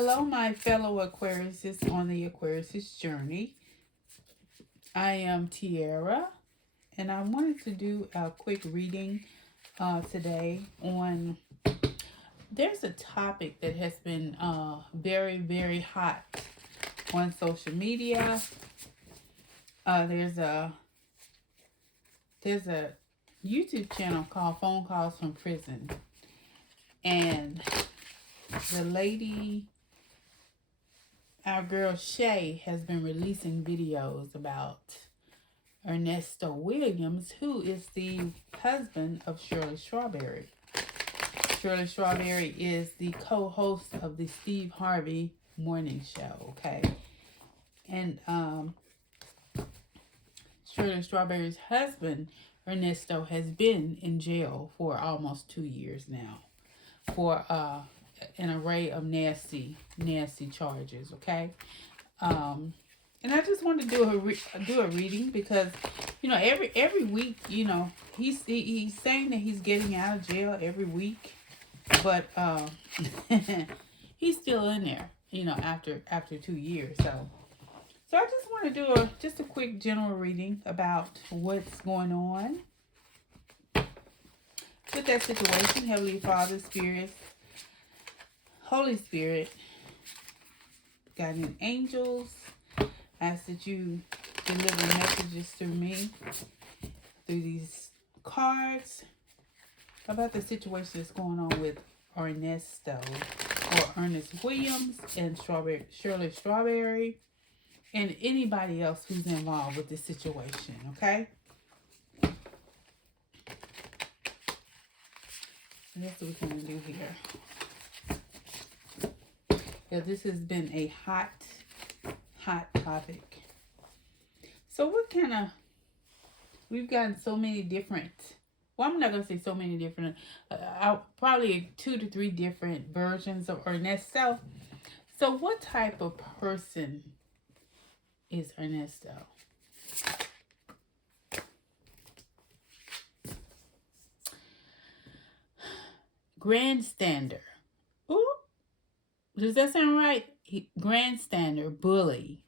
Hello, my fellow Aquariuses on the Aquarius journey. I am Tiara, and I wanted to do a quick reading today on. There's a topic that has been very, very hot on social media. There's a YouTube channel called Phone Calls from Prison, and the lady, our girl Shay, has been releasing videos about Earnesto Williams, who is the husband of Shirley Strawberry. Shirley Strawberry is the co-host of the Steve Harvey morning show, okay? And Shirley Strawberry's husband, Earnesto, has been in jail for almost 2 years now for an array of nasty charges, okay? And I just wanted to do a reading because, every week, he's saying that he's getting out of jail every week, but he's still in there, after 2 years. So I just want to do just a quick general reading about what's going on with that situation. Heavenly Father, Spirit, Holy Spirit, guardian angels, ask that you deliver messages through me, through these cards, about the situation that's going on with Earnesto, or Ernest Williams, and Shirley Strawberry, and anybody else who's involved with this situation, okay? So that's what we're going to do here. Yeah, this has been a hot topic. So we've gotten so many different, well, I'm not going to say so many different, probably 2 to 3 different versions of Earnesto. So what type of person is Earnesto? Grandstander. Ooh, does that sound right? Grandstander, bully.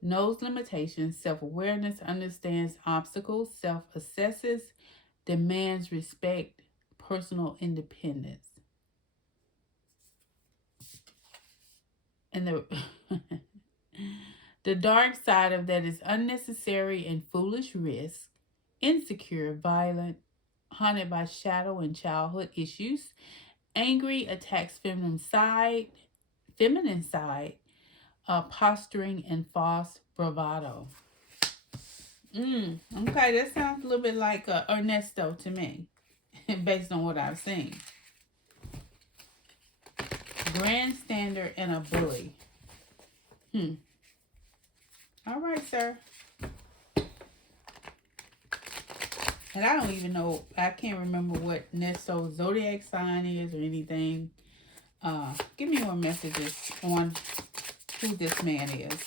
Knows limitations, self-awareness, understands obstacles, self-assesses, demands respect, personal independence. And the dark side of that is unnecessary and foolish risk, insecure, violent, haunted by shadow and childhood issues, angry, attacks feminine side, posturing, and false bravado. Okay, that sounds a little bit like Earnesto to me, based on what I've seen. Grandstander and a bully. All right, sir. And I don't even know, I can't remember what Nesto's zodiac sign is or anything. Give me more messages on who this man is.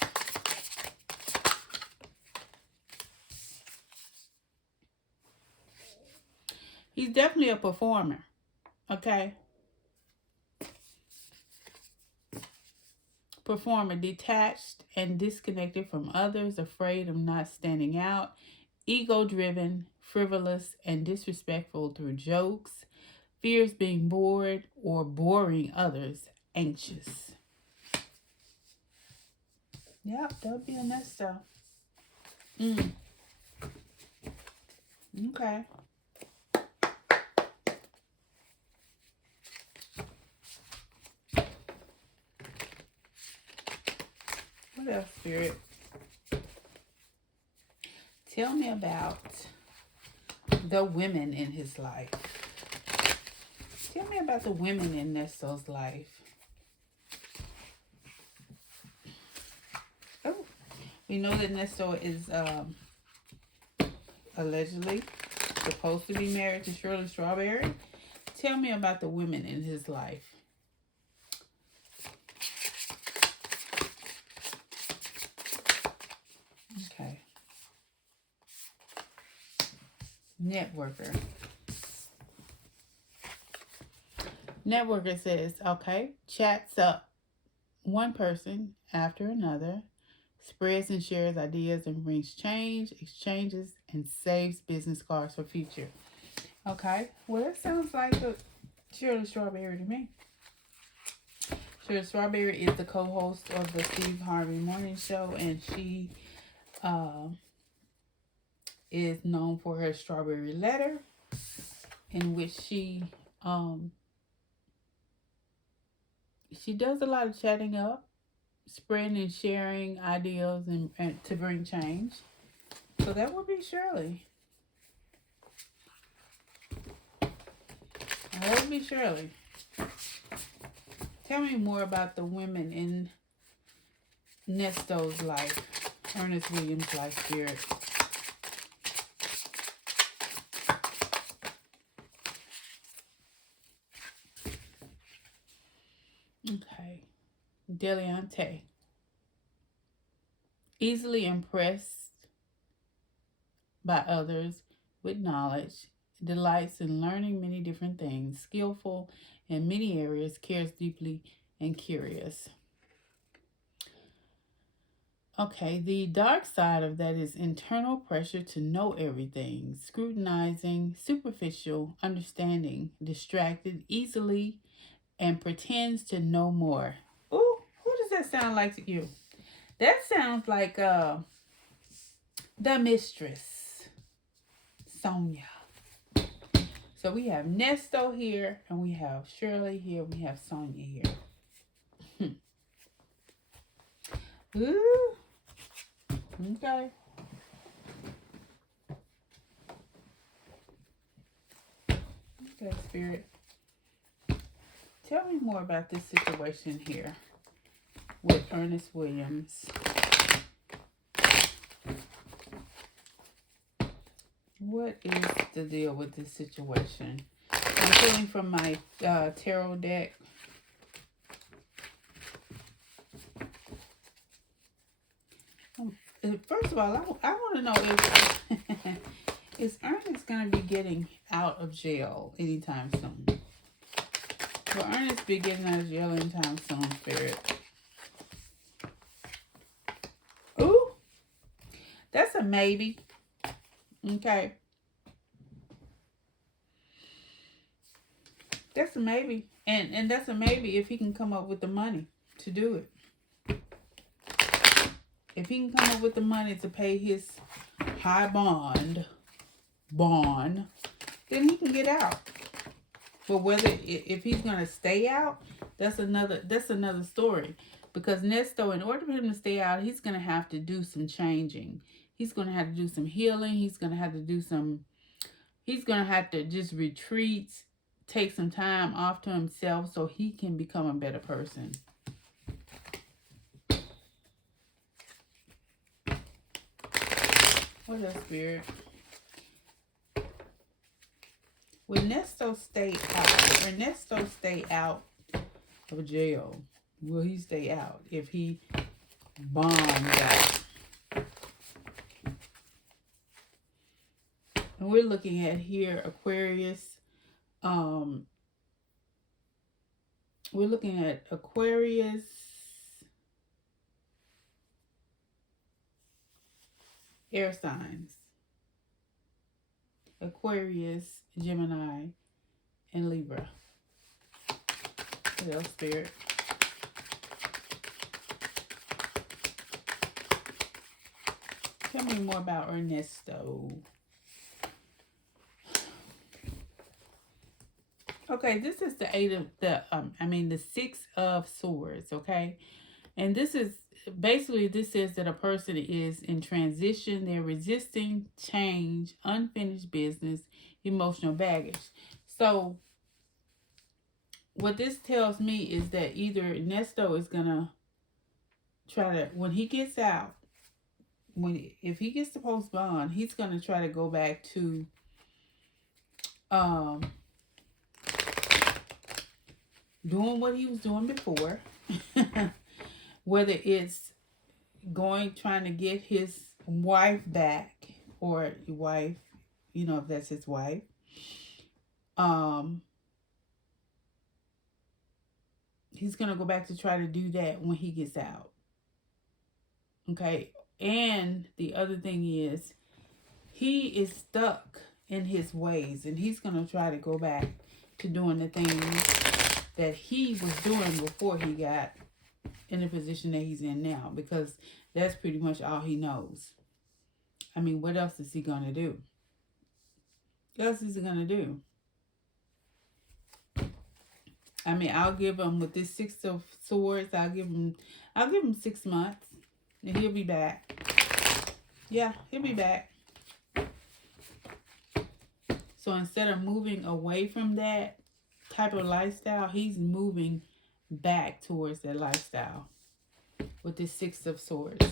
He's definitely a performer, okay? Performer, detached and disconnected from others, afraid of not standing out, ego-driven, frivolous, and disrespectful through jokes, fears being bored or boring others, anxious. Yep, that would be Earnesto. Okay. What else, Spirit? Tell me about the women in his life. Tell me about the women in Ernesto's life. Oh, we know that Ernesto is allegedly supposed to be married to Shirley Strawberry. Tell me about the women in his life. Okay. Networker. Networker says, okay, chats up one person after another, spreads and shares ideas and brings change, exchanges, and saves business cards for future. Okay, well, that sounds like a Shirley Strawberry to me. Shirley Strawberry is the co-host of the Steve Harvey Morning Show, and she is known for her Strawberry Letter, in which she does a lot of chatting up, spreading and sharing ideas and to bring change. So that would be Shirley. That would be Shirley. Tell me more about the women in Earnesto's life, Ernest Williams' life spirit. Okay. Deliante. Easily impressed by others with knowledge, delights in learning many different things, skillful in many areas, cares deeply, and curious. Okay, the dark side of that is internal pressure to know everything, scrutinizing, superficial, understanding, distracted easily, and pretends to know more. Ooh, who does that sound like to you? That sounds like the mistress, Sonia. So we have Nesto here, and we have Shirley here, we have Sonia here. Ooh. Okay. Okay, Spirit. Tell me more about this situation here with Ernest Williams. What is the deal with this situation? I'm pulling from my tarot deck. First of all, I want to know if is Ernest going to be getting out of jail anytime soon? Will Ernest be getting out of jail anytime soon, Spirit? Ooh, that's a maybe. Okay. That's a maybe. And that's a maybe if he can come up with the money to do it. If he can come up with the money to pay his high bond, then he can get out. But whether if he's gonna stay out, that's another story. Because Nesto, in order for him to stay out, he's gonna have to do some changing. He's gonna have to do some healing. He's gonna have to just retreat, take some time off to himself so he can become a better person. What else, Spirit? Will Ernesto stay out of jail? Will he stay out if he bonds out? And we're looking at here Aquarius. We're looking at Aquarius, air signs. Aquarius, Gemini, and Libra. What else, Spirit? Tell me more about Earnesto. Okay, this is the 6 of Swords, okay? And this says that a person is in transition, they're resisting change, unfinished business, emotional baggage. So what this tells me is that either Nesto is gonna try to, when he gets out, if he gets the post bond, he's gonna try to go back to doing what he was doing before. Whether it's trying to get his wife back, or wife, if that's his wife. He's going to go back to try to do that when he gets out. Okay. And the other thing is, he is stuck in his ways, and he's going to try to go back to doing the things that he was doing before he got in the position that he's in now, because that's pretty much all he knows. I mean, what else is he going to do? What else is he going to do? I mean, I'll give him, with this Six of Swords, I'll give him 6 months, and he'll be back. Yeah, he'll be back. So instead of moving away from that type of lifestyle, he's moving back towards that lifestyle with this Six of Swords.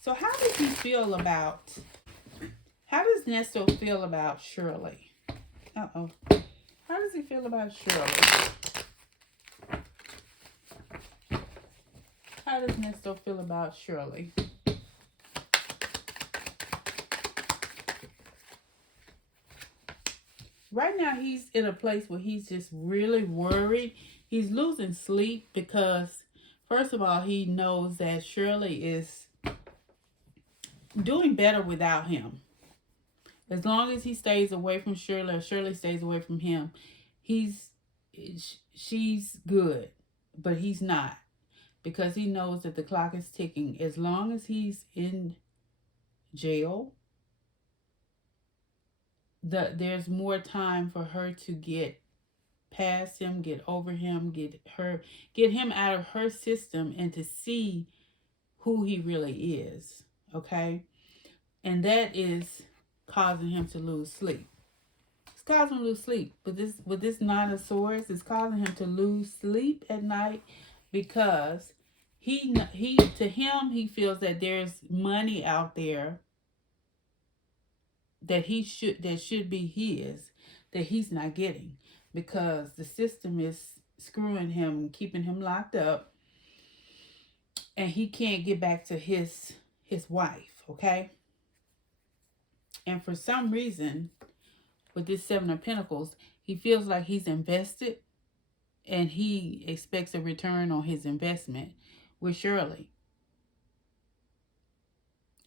So how does he feel about, how does Earnesto feel about Shirley? Uh-oh. How does he feel about Shirley? How does Earnesto feel about Shirley? Right now, he's in a place where he's just really worried. He's losing sleep because, first of all, he knows that Shirley is doing better without him. As long as he stays away from Shirley, or Shirley stays away from him, she's good, but he's not, because he knows that the clock is ticking. As long as he's in jail, there's more time for her to get past him, get over him, get him out of her system, and to see who he really is. Okay? And that is causing him to lose sleep. It's causing him to lose sleep. But with this Nine of Swords, it's causing him to lose sleep at night, because he feels that there's money out there that should be his, that he's not getting, because the system is screwing him, keeping him locked up, and he can't get back to his wife. Okay? And for some reason, with this Seven of Pentacles, he feels like he's invested, and he expects a return on his investment with Shirley.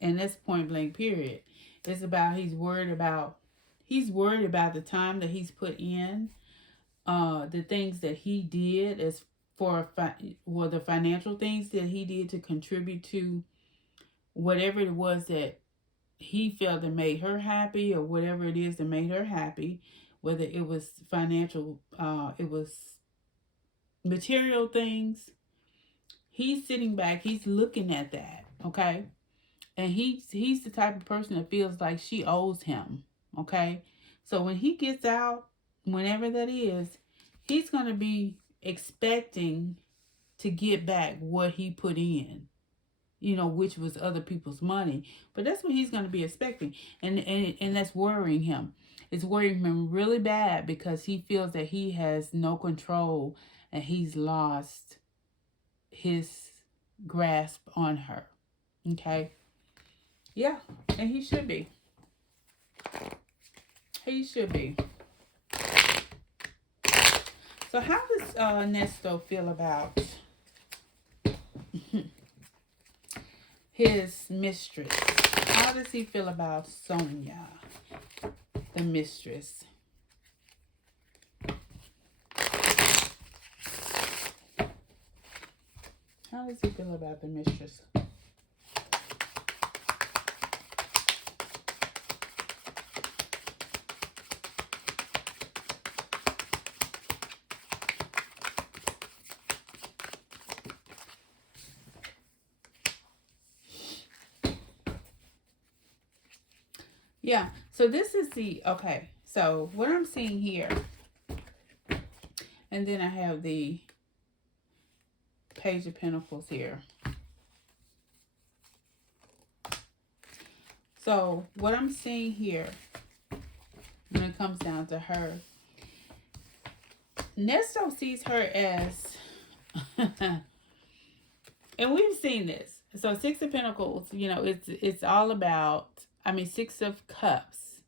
And that's point blank, period. It's about, he's worried about the time that he's put in, the things that he did as for the financial things that he did to contribute to whatever it was that he felt that made her happy, or whatever it is that made her happy, whether it was financial, it was material things. He's sitting back, he's looking at that, okay? And he's the type of person that feels like she owes him, okay? So when he gets out, whenever that is, he's going to be expecting to get back what he put in, which was other people's money. But that's what he's going to be expecting. And that's worrying him. It's worrying him really bad, because he feels that he has no control, and he's lost his grasp on her, okay? Yeah, and he should be. He should be. So how does Earnesto feel about his mistress? How does he feel about Sonia, the mistress? How does he feel about the mistress? Yeah, so this is okay, so what I'm seeing here, and then I have the Page of Pentacles here. So what I'm seeing here, when it comes down to her, Earnesto sees her as, and we've seen this. So Six of Pentacles, it's all about, Six of Cups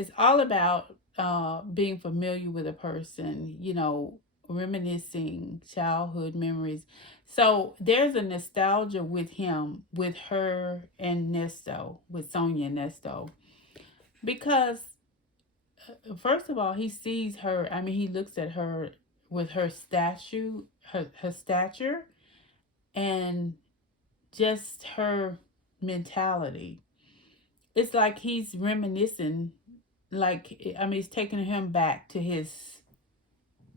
It's all about being familiar with a person, you know, reminiscing childhood memories. So there's a nostalgia with him, with her and Nesto, with Sonia and Nesto. Because, first of all, he sees her, I mean, he looks at her with her her stature, and just her mentality. It's like he's reminiscing, like, I mean, it's taking him back to his,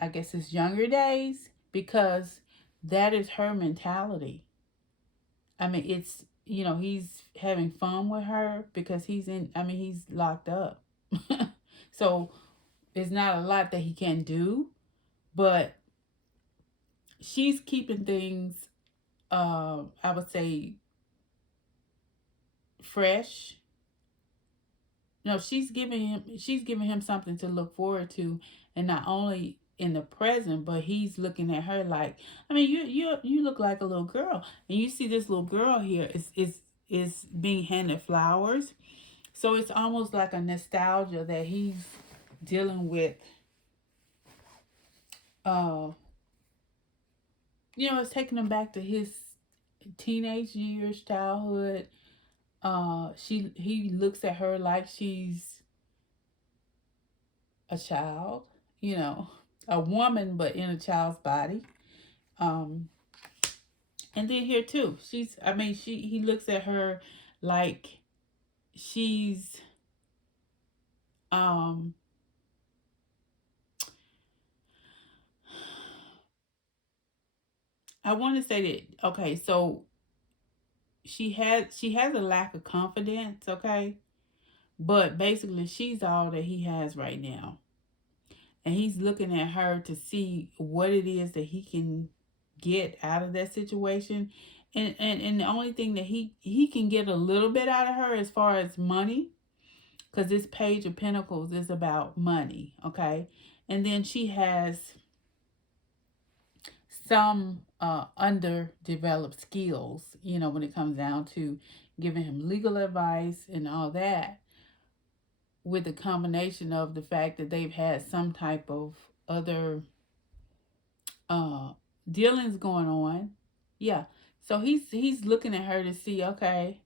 I guess, his younger days, because that is her mentality. I mean, it's, you know, he's having fun with her because he's in, I mean, he's locked up. So it's not a lot that he can do, but she's keeping things, I would say, fresh. No, she's giving him something to look forward to, and not only in the present, but he's looking at her like, I mean, you look like a little girl, and you see this little girl here is being handed flowers, so it's almost like a nostalgia that he's dealing with. Uh, you know, it's taking him back to his teenage years, childhood. He looks at her like she's a child, you know, a woman, but in a child's body. Um, and then here too, I mean, he looks at her like she's, um, I want to say that, okay, so she has a lack of confidence, okay, but basically she's all that he has right now. And he's looking at her to see what it is that he can get out of that situation. And the only thing that he can get a little bit out of her as far as money, because this page of pentacles is about money, okay? And then she has some underdeveloped skills, you know, when it comes down to giving him legal advice and all that, with the combination of the fact that they've had some type of other uh dealings going on. Yeah. So he's looking at her to see, okay,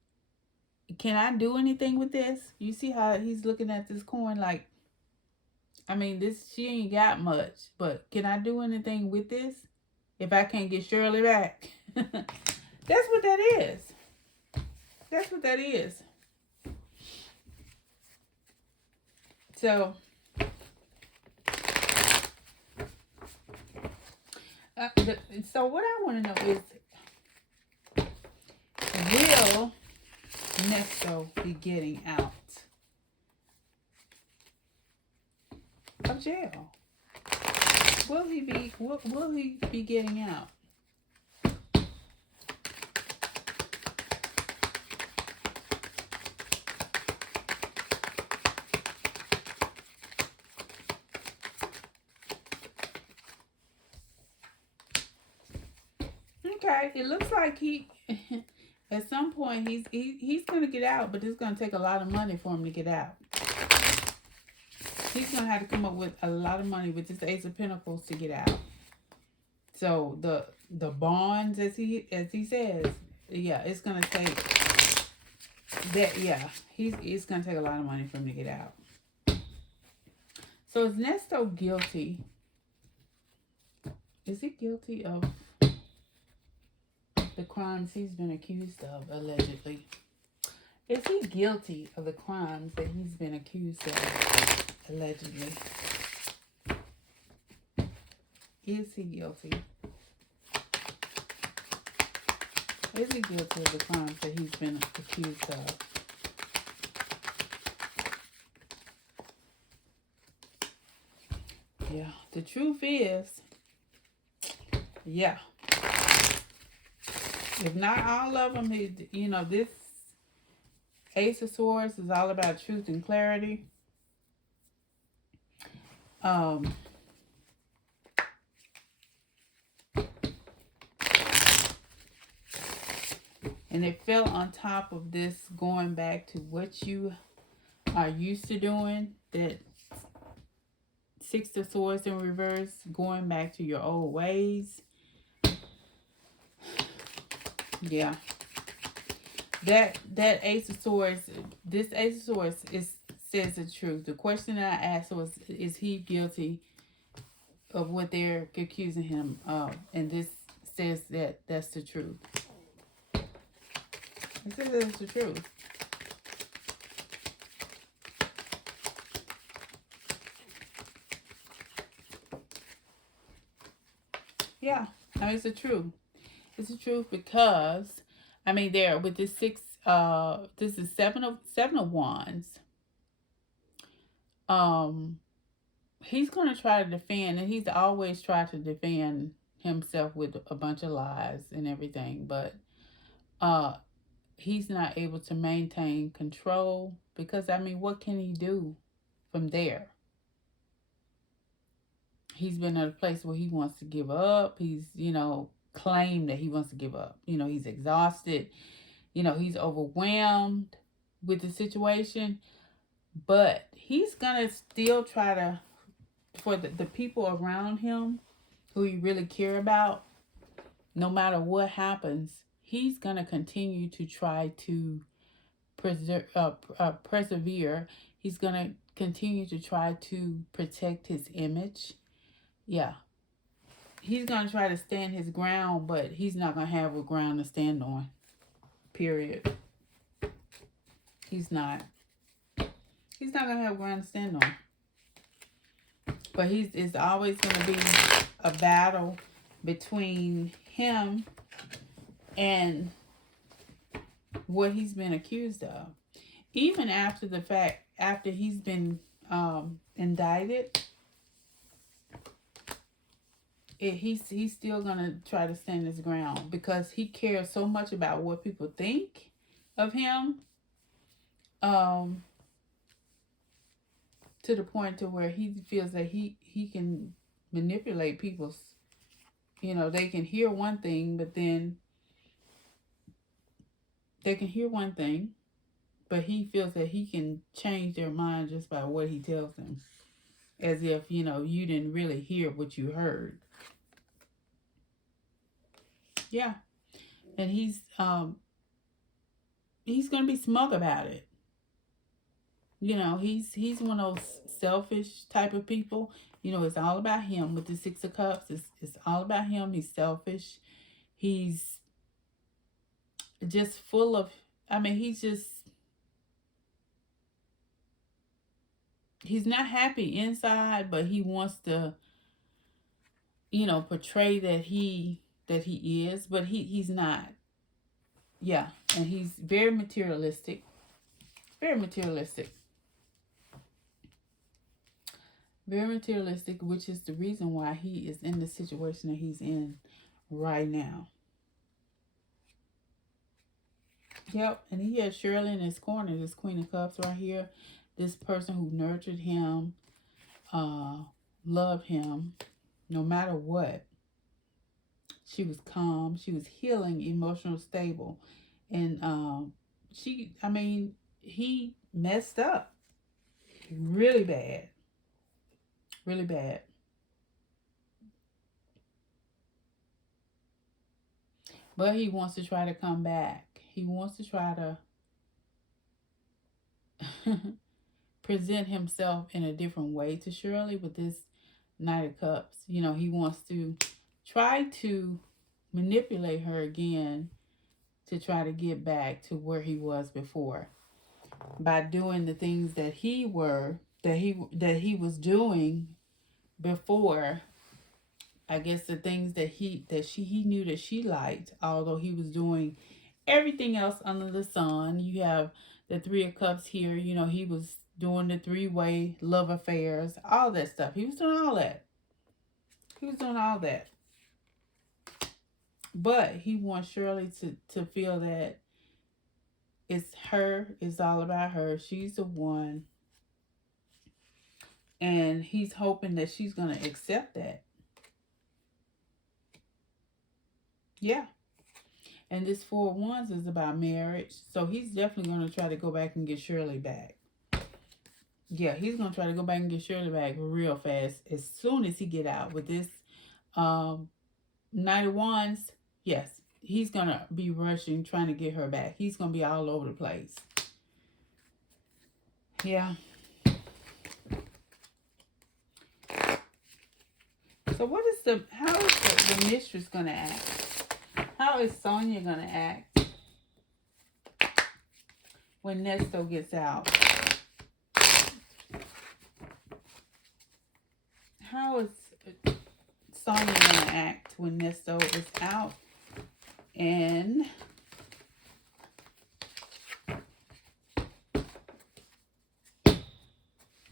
can I do anything with this? You see how he's looking at this coin like, I mean, this, she ain't got much, but can I do anything with this if I can't get Shirley back? That's what that is. That's what that is. So so what I want to know is, will Nesto be getting out of jail? Will he be getting out? Okay, it looks like he at some point he's gonna get out, but it's gonna take a lot of money for him to get out. He's gonna have to come up with a lot of money with this Ace of Pentacles to get out. So the bonds, as he says, yeah, it's gonna take that. Yeah, it's gonna take a lot of money for him to get out. So is Nesto guilty? Is he guilty of the crimes he's been accused of, allegedly? Is he guilty of the crimes that he's been accused of, allegedly? Is he guilty? Is he guilty of the crimes that he's been accused of? Yeah, the truth is, yeah. If not all of them, you know, this Ace of Swords is all about truth and clarity. And it fell on top of this, going back to what you are used to doing, that Six of Swords in reverse, going back to your old ways. Yeah. That Ace of Swords, this Ace of Swords says the truth. The question that I asked was, is he guilty of what they're accusing him of? And this says that that's the truth. It says that's the truth. Yeah, I mean, it's the truth. It's the truth because, I mean, there with this this is seven of wands. He's gonna try to defend, and he's always tried to defend himself with a bunch of lies and everything, but he's not able to maintain control because, I mean, what can he do from there? He's been at a place where he wants to give up. He's, claimed that he wants to give up. He's exhausted. He's overwhelmed with the situation, but he's gonna still try to, for the people around him who you really care about, no matter what happens, he's gonna continue to try to persevere. He's gonna continue to try to protect his image. Yeah, he's gonna try to stand his ground, but he's not gonna have a ground to stand on. Period. He's not. He's not gonna have ground to stand on. But it's always gonna be a battle between him and what he's been accused of. Even after the fact, after he's been indicted, he's still gonna try to stand his ground because he cares so much about what people think of him. To the point to where he feels that he can manipulate people's, they can hear one thing, but then they can hear one thing, but he feels that he can change their mind just by what he tells them, as if, you didn't really hear what you heard. Yeah. And he's gonna be smug about it. He's one of those selfish type of people. It's all about him with the Six of Cups. It's all about him. He's selfish. He's just full of, I mean, he's not happy inside, but he wants to, portray that he is, but he's not. Yeah. And he's very materialistic. Very materialistic. Very materialistic, which is the reason why he is in the situation that he's in right now. Yep, and he has Shirley in his corner, this Queen of Cups right here. This person who nurtured him, loved him, no matter what. She was calm. She was healing, emotional, stable. And he messed up really bad. Really bad. But he wants to try to come back. He wants to try to present himself in a different way to Shirley with this Knight of Cups. He wants to try to manipulate her again to try to get back to where he was before by doing the things that he was doing before. I guess the things that he knew that she liked, although he was doing everything else under the sun. You have the Three of Cups here. He was doing the three-way love affairs, all that stuff. He was doing all that. But he wants Shirley to feel that it's her. It's all about her. She's the one. And he's hoping that she's going to accept that. Yeah. And this Four of Wands is about marriage. So he's definitely going to try to go back and get Shirley back. Yeah, he's gonna try to go back and get Shirley back real fast as soon as he get out with this Knight of Wands. Yes, he's gonna be rushing trying to get her back. He's gonna be all over the place. Yeah. So how is the mistress gonna act? How is Sonia gonna act when Nesto gets out? How is Sonia gonna act when Nesto is out? And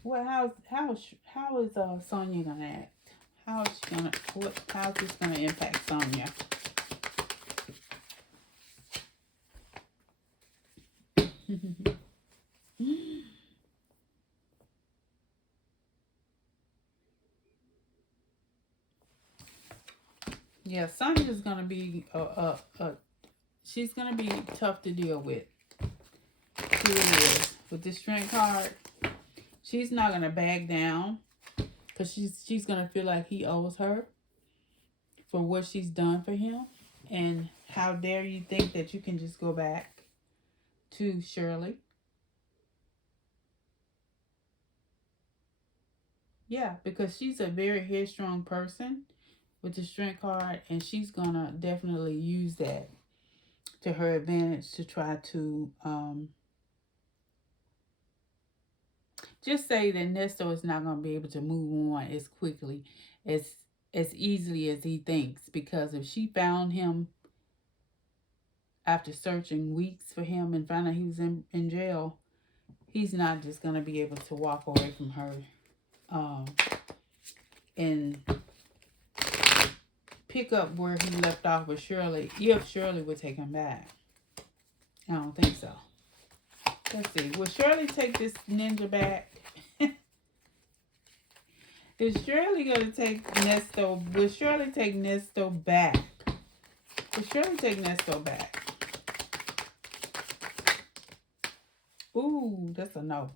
well, how is Sonia gonna act? How is she gonna how's this gonna impact Sonia? Yeah, Sonia's gonna be she's gonna be tough to deal with. She really is. With this strength card, she's not gonna back down because she's gonna feel like he owes her for what she's done for him. And how dare you think that you can just go back to Shirley? Yeah, because she's a very headstrong person with the strength card, and she's gonna definitely use that to her advantage to try to just say that Nesto is not gonna be able to move on as quickly as easily as he thinks, because if she found him after searching weeks for him and found out he was in jail, he's not just gonna be able to walk away from her and pick up where he left off with Shirley, if Shirley would take him back. I don't think so. Let's see. Will Shirley take this ninja back? Is Shirley going to take Nesto? Will Shirley take Nesto back? Will Shirley take Nesto back? Ooh, that's a no.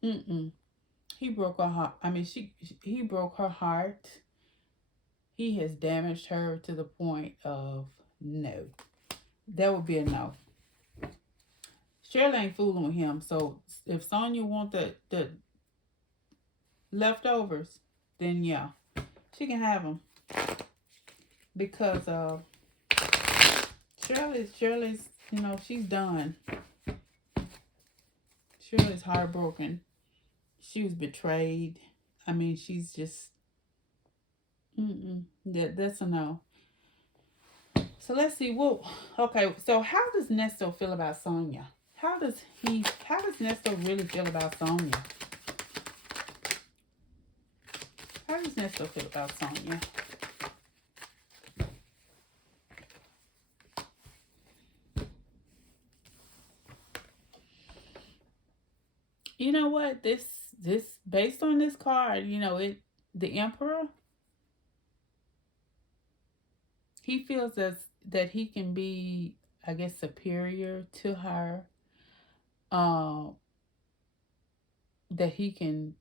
He broke her heart. I mean, he broke her heart. He has damaged her to the point of no. That would be a no. Shirley ain't fooling with him. So if Sonia want the leftovers, then yeah, she can have them. Because Shirley's, she's done. Shirley's heartbroken. She was betrayed. I mean, she's just that's a no. So let's see. Well, okay. So how does Nesto feel about Sonia? How does Nesto really feel about Sonia? How does Nesto feel about Sonia? You know what? This based on this card, the Emperor, he feels that he can be, I guess, superior to her. That he can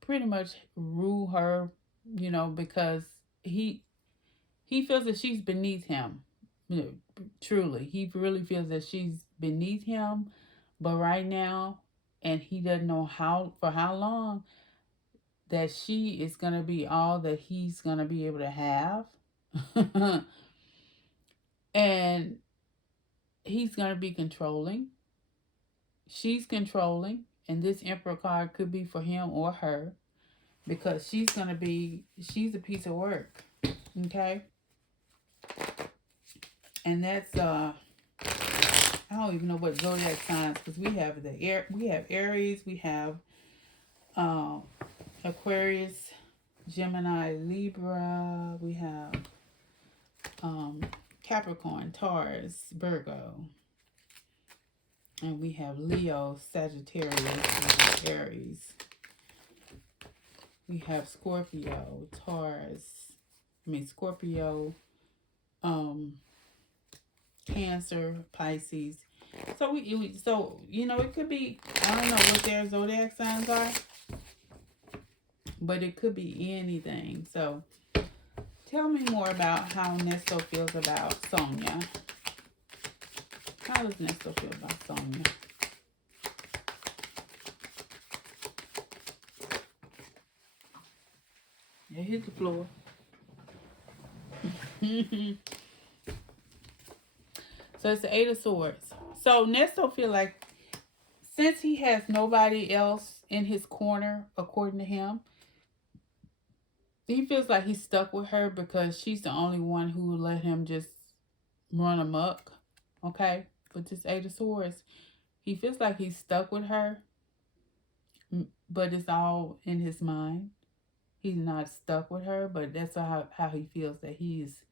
pretty much rule her, because he feels that she's beneath him. Truly, he really feels that she's beneath him. But right now, and he doesn't know for how long, that she is gonna be all that he's gonna be able to have. And he's gonna be controlling. She's controlling, and this Emperor card could be for him or her, because she's a piece of work. Okay. And that's I don't even know what zodiac signs, because we have Aries, we have Aquarius, Gemini, Libra, we have Capricorn, Taurus, Virgo, and we have Leo, Sagittarius, and Aries. We have Scorpio, Scorpio, Cancer, Pisces, So you know, it could be, I don't know what their zodiac signs are, but it could be anything. So tell me more about how Nesto feels about Sonia. How does Nesto feel about Sonia? Yeah, hit the floor. So it's the Eight of Swords. So Nesto feel like since he has nobody else in his corner, according to him, he feels like he's stuck with her because she's the only one who will let him just run amok. Okay? With this Eight of Swords, he feels like he's stuck with her, but it's all in his mind. He's not stuck with her, but that's how he feels that he's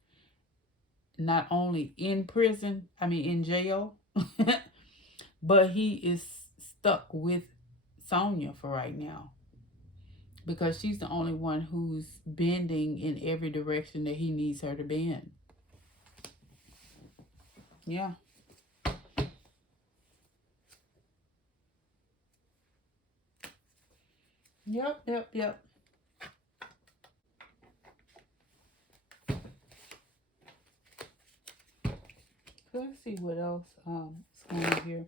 not only in prison, I mean in jail, but he is stuck with Sonia for right now. Because she's the only one who's bending in every direction that he needs her to bend. Yeah. Yep. So let's see what else is going on here.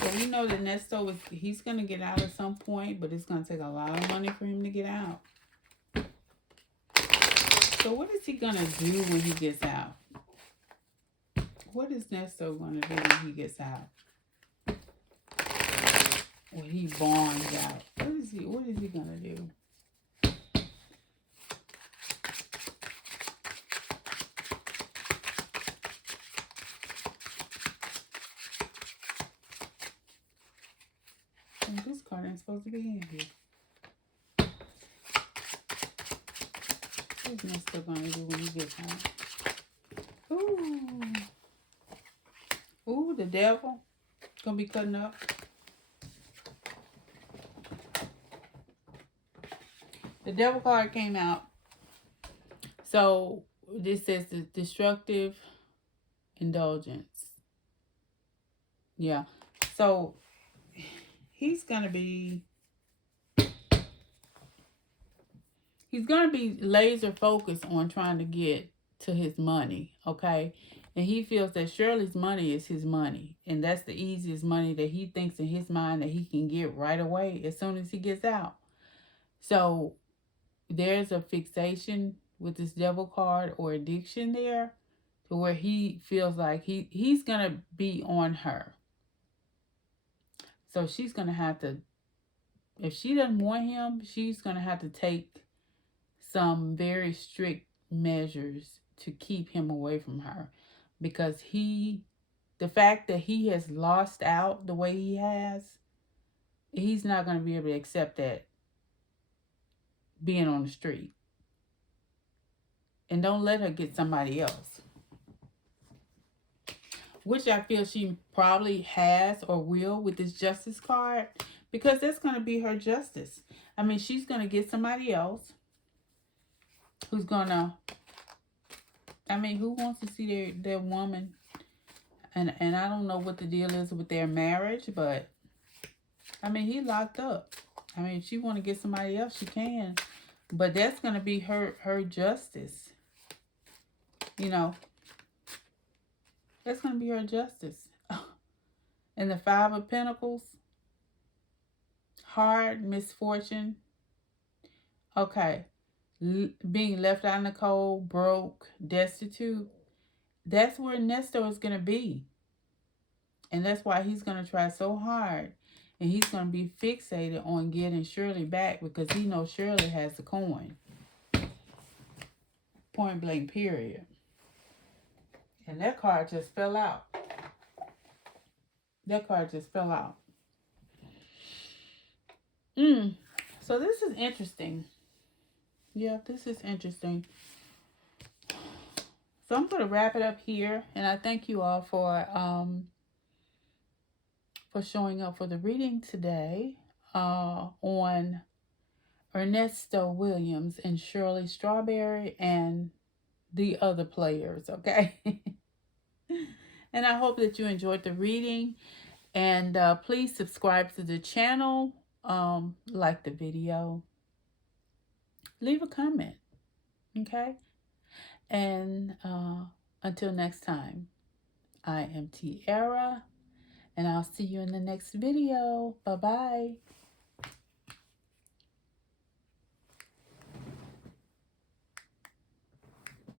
So we know that Nesto he's gonna get out at some point, but it's gonna take a lot of money for him to get out. So what is he gonna do when he gets out? What is Nesto gonna do when he gets out? When he bonds out? What is he gonna do? And this card ain't supposed to be in here. What's Nesto gonna do when he gets out? Ooh, the devil gonna be cutting up. The devil card came out. So this says the destructive indulgence. Yeah. So he's gonna be laser focused on trying to get to his money, okay? And he feels that Shirley's money is his money. And that's the easiest money that he thinks in his mind that he can get right away as soon as he gets out. So there's a fixation with this devil card or addiction there to where he feels like he's going to be on her. So she's going to have to, if she doesn't want him, she's going to have to take some very strict measures to keep him away from her. Because the fact that he has lost out the way he has, he's not going to be able to accept that being on the street. And don't let her get somebody else. Which I feel she probably has or will with this justice card. Because that's going to be her justice. I mean, she's going to get somebody else who's going to... I mean, who wants to see their woman? And I don't know what the deal is with their marriage, but... I mean, he locked up. I mean, if she want to get somebody else, she can. But that's going to be her justice. You know. That's going to be her justice. And the Five of Pentacles. Hard misfortune. Okay. Being left out in the cold, broke, destitute. That's where Nesto is going to be. And that's why he's going to try so hard. And he's going to be fixated on getting Shirley back because he knows Shirley has the coin. Point blank, period. And that card just fell out. That card just fell out. So this is interesting. Yeah, this is interesting. So I'm going to wrap it up here. And I thank you all for showing up for the reading today on Earnesto Williams and Shirley Strawberry and the other players, okay? And I hope that you enjoyed the reading. And please subscribe to the channel, like the video, leave a comment, okay? And until next time, I am Tiara, and I'll see you in the next video. Bye-bye.